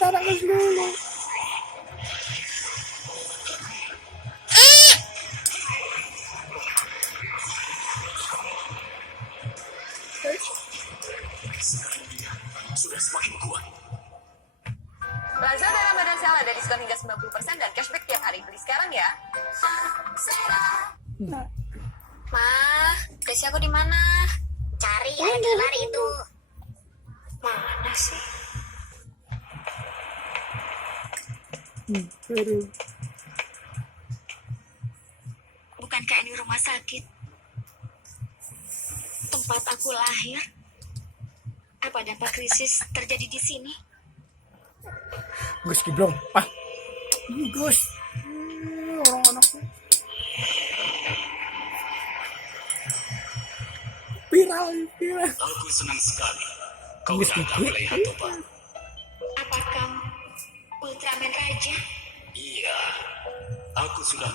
Sekarang gas dulu. Sudah semakin kuat. Lazada Ramadan Sale ada diskon hingga 90% dan cashback tiap hari. Beli sekarang ya. Ma, desi aku di mana? Cari ada di lari itu. Mana sih? Bukankah ini rumah sakit? Tempat aku lahir? Apa dampak krisis terjadi di sini? Gus Giblong. Ini Gus. Orang-orang viral. Aku senang sekali. Kau Gus datang Giblong. melihat Toba. Apakah Ultraman Raja? Iya, aku sudah